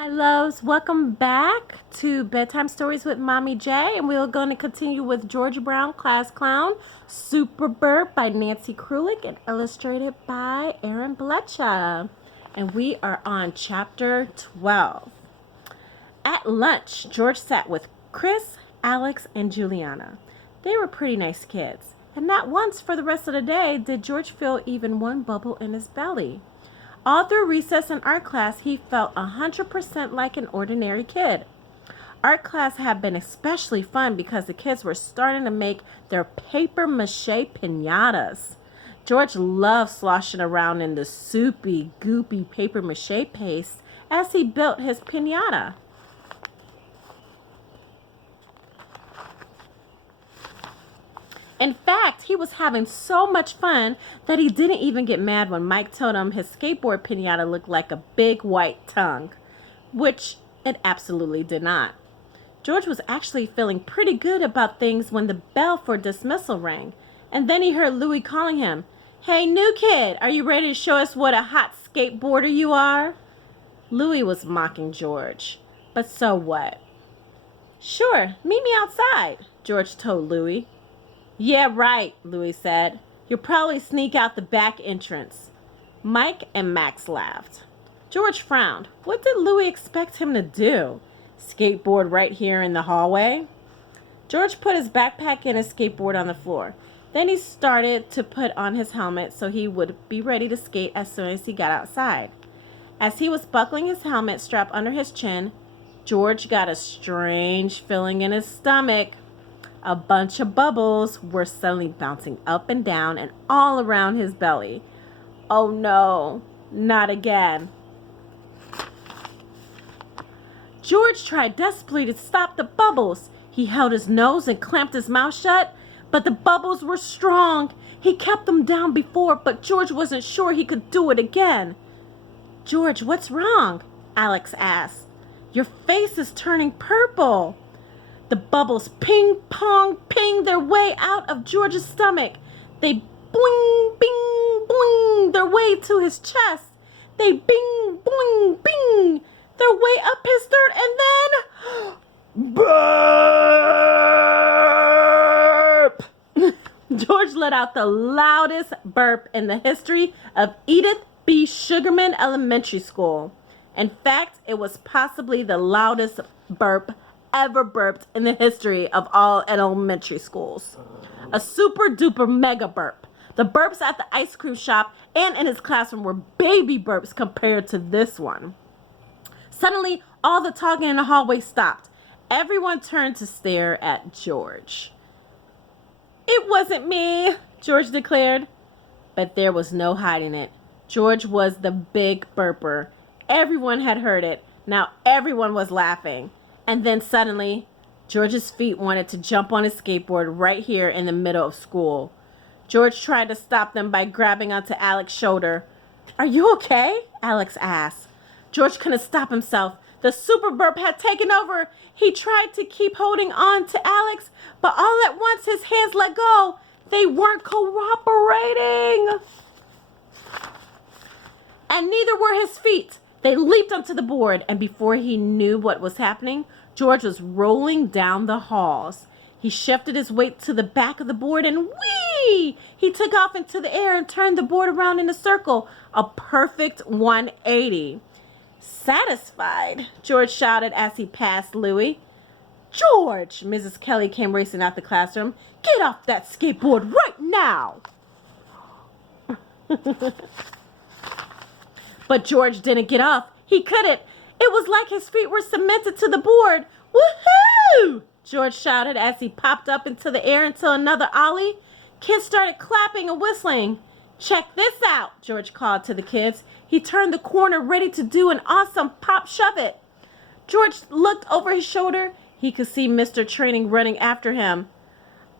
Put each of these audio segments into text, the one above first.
My loves, welcome back to Bedtime Stories with Mommy J, and we're going to continue with George Brown, Class Clown, Super Burp by Nancy Krulik, and illustrated by Aaron Blecha. And we are on Chapter 12. At lunch, George sat with Chris, Alex, and Juliana. They were pretty nice kids, and not once for the rest of the day did George feel even one bubble in his belly. All through recess and art class, he felt 100% like an ordinary kid. Art class had been especially fun because the kids were starting to make their paper mache piñatas. George loved sloshing around in the soupy, goopy paper mache paste as he built his piñata. In fact, he was having so much fun that he didn't even get mad when Mike told him his skateboard piñata looked like a big white tongue, which it absolutely did not. George was actually feeling pretty good about things when the bell for dismissal rang, and then he heard Louie calling him. "Hey, new kid, are you ready to show us what a hot skateboarder you are?" Louie was mocking George, but so what? "Sure, meet me outside," George told Louie. "Yeah, right," Louie said. "You'll probably sneak out the back entrance." Mike and Max laughed. George frowned. What did Louie expect him to do? Skateboard right here in the hallway? George put his backpack and his skateboard on the floor. Then he started to put on his helmet so he would be ready to skate as soon as he got outside. As he was buckling his helmet strap under his chin, George got a strange feeling in his stomach. A bunch of bubbles were suddenly bouncing up and down and all around his belly. Oh no, not again. George tried desperately to stop the bubbles. He held his nose and clamped his mouth shut, but the bubbles were strong. He kept them down before, but George wasn't sure he could do it again. "George, what's wrong?" Alex asked. "Your face is turning purple." The bubbles ping-pong pinged their way out of George's stomach. They boing, bing, boing their way to his chest. They bing, boing, bing their way up his throat, and then... burp! George let out the loudest burp in the history of Edith B. Sugarman Elementary School. In fact, it was possibly the loudest burp ever burped in the history of all elementary schools. A super duper mega burp. The burps at the ice cream shop and in his classroom were baby burps compared to this one. Suddenly, all the talking in the hallway stopped. Everyone turned to stare at George. "It wasn't me," George declared. But there was no hiding it. George was the big burper. Everyone had heard it. Now everyone was laughing. And then suddenly, George's feet wanted to jump on his skateboard right here in the middle of school. George tried to stop them by grabbing onto Alex's shoulder. "Are you okay?" Alex asked. George couldn't stop himself. The super burp had taken over. He tried to keep holding on to Alex, but all at once his hands let go. They weren't cooperating. And neither were his feet. They leaped onto the board, and before he knew what was happening, George was rolling down the halls. He shifted his weight to the back of the board and whee! He took off into the air and turned the board around in a circle, a perfect 180. "Satisfied?" George shouted as he passed Louie. "George!" Mrs. Kelly came racing out the classroom. "Get off that skateboard right now!" But George didn't get off. He couldn't. It was like his feet were cemented to the board. "Woohoo!" George shouted as he popped up into the air into another ollie. Kids started clapping and whistling. "Check this out," George called to the kids. He turned the corner ready to do an awesome pop shove it. George looked over his shoulder. He could see Mr. Training running after him.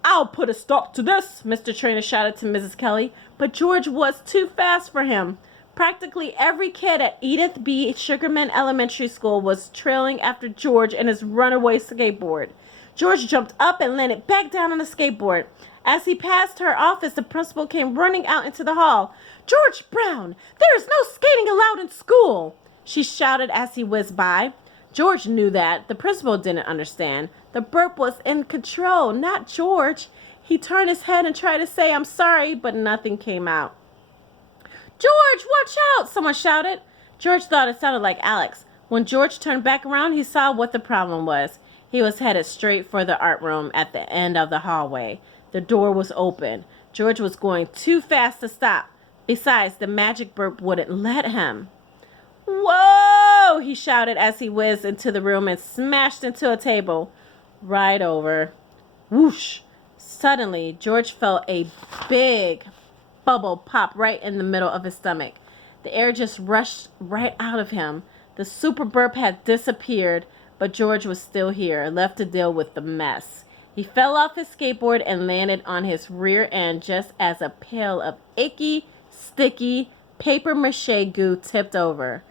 "I'll put a stop to this," Mr. Trainer shouted to Mrs. Kelly, but George was too fast for him. Practically every kid at Edith B. Sugarman Elementary School was trailing after George and his runaway skateboard. George jumped up and landed back down on the skateboard. As he passed her office, the principal came running out into the hall. "George Brown, there is no skating allowed in school." she shouted as he whizzed by. George knew that. The principal didn't understand. The burp was in control, not George. He turned his head and tried to say, "I'm sorry," but nothing came out. "George, watch out!" someone shouted. George thought it sounded like Alex. When George turned back around, he saw what the problem was. He was headed straight for the art room at the end of the hallway. The door was open. George was going too fast to stop. Besides, the magic burp wouldn't let him. "Whoa!" he shouted as he whizzed into the room and smashed into a table. Right over. Whoosh! Suddenly, George felt a big bubble pop right in the middle of his stomach. The air just rushed right out of him. The super burp had disappeared, but George was still here, left to deal with the mess. He fell off his skateboard and landed on his rear end just as a pail of icky, sticky paper mache goo tipped over.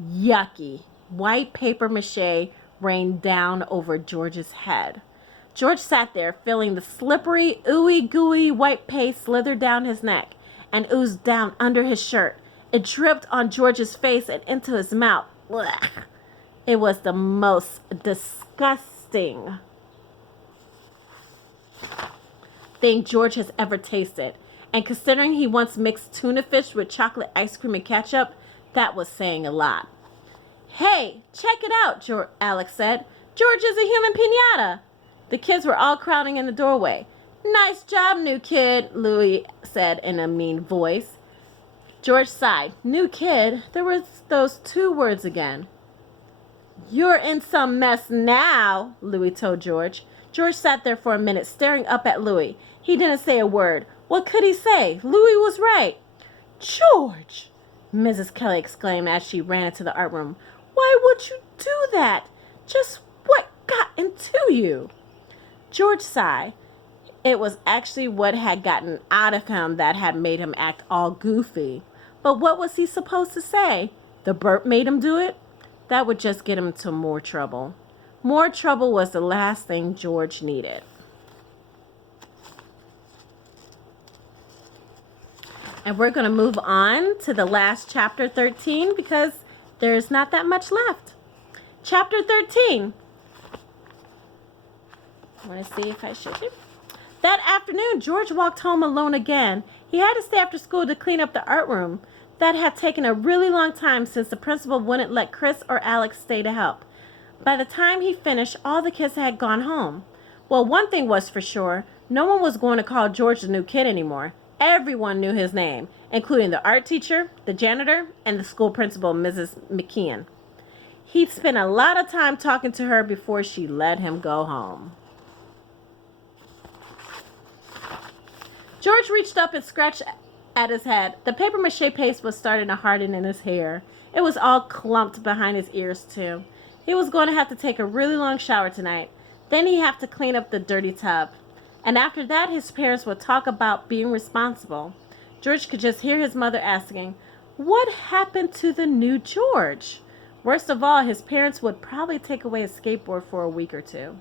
Yucky. White paper mache rained down over George's head. George sat there, feeling the slippery, ooey gooey white paste slither down his neck and oozed down under his shirt. It dripped on George's face and into his mouth. Blech. It was the most disgusting thing George has ever tasted. And considering he once mixed tuna fish with chocolate ice cream and ketchup, that was saying a lot. "Hey, check it out," Alex said. "George is a human piñata." The kids were all crowding in the doorway. "Nice job, new kid," Louie said in a mean voice. George sighed. New kid? There were those two words again. "You're in some mess now," Louie told George. George sat there for a minute, staring up at Louie. He didn't say a word. What could he say? Louie was right. "George!" Mrs. Kelly exclaimed as she ran into the art room. "Why would you do that? Just what got into you?" George sighed. It was actually what had gotten out of him that had made him act all goofy. But what was he supposed to say? The burp made him do it? That would just get him into more trouble. More trouble was the last thing George needed. And we're going to move on to the last chapter 13 because there's not that much left. Chapter 13. I want to see if I should. That afternoon, George walked home alone again. He had to stay after school to clean up the art room. That had taken a really long time since the principal wouldn't let Chris or Alex stay to help. By the time he finished, all the kids had gone home. Well, one thing was for sure, no one was going to call George the new kid anymore. Everyone knew his name, including the art teacher, the janitor, and the school principal, Mrs. McKeon. He'd spent a lot of time talking to her before she let him go home. George reached up and scratched at his head. The papier-mâché paste was starting to harden in his hair. It was all clumped behind his ears, too. He was going to have to take a really long shower tonight. Then he'd have to clean up the dirty tub. And after that, his parents would talk about being responsible. George could just hear his mother asking, "What happened to the new George?" Worst of all, his parents would probably take away his skateboard for a week or two.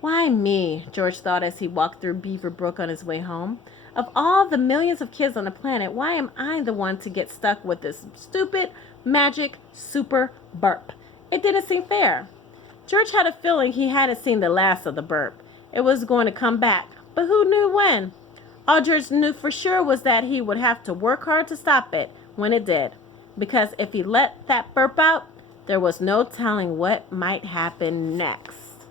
Why me? George thought as he walked through Beaver Brook on his way home. Of all the millions of kids on the planet, why am I the one to get stuck with this stupid, magic, super burp? It didn't seem fair. George had a feeling he hadn't seen the last of the burp. It was going to come back, but who knew when? All George knew for sure was that he would have to work hard to stop it when it did. Because if he let that burp out, there was no telling what might happen next.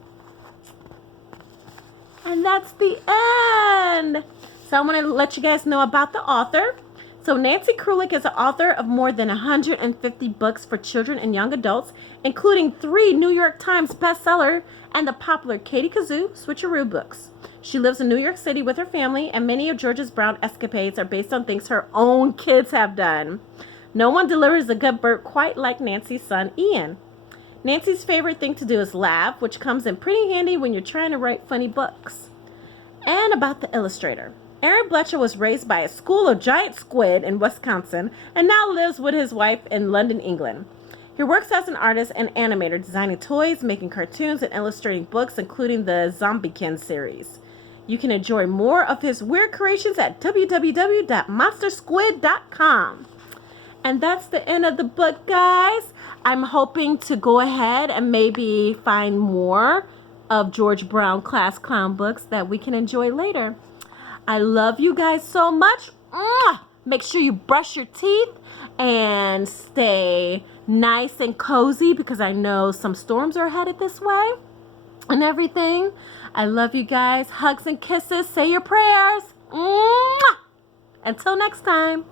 And that's the end. So I want to let you guys know about the author. So Nancy Krulik is the author of more than 150 books for children and young adults, including 3 New York Times bestseller and the popular Katie Kazoo Switcheroo books. She lives in New York City with her family, and many of George's Brown escapades are based on things her own kids have done. No one delivers a good burp quite like Nancy's son, Ian. Nancy's favorite thing to do is laugh, which comes in pretty handy when you're trying to write funny books. And about the illustrator. Aaron Bletcher was raised by a school of giant squid in Wisconsin and now lives with his wife in London, England. He works as an artist and animator, designing toys, making cartoons, and illustrating books, including the Zombiekin series. You can enjoy more of his weird creations at www.monstersquid.com. And that's the end of the book, guys. I'm hoping to go ahead and maybe find more of George Brown class clown books that we can enjoy later. I love you guys so much. Mwah! Make sure you brush your teeth and stay nice and cozy because I know some storms are headed this way and everything. I love you guys. Hugs and kisses. Say your prayers. Mwah! Until next time.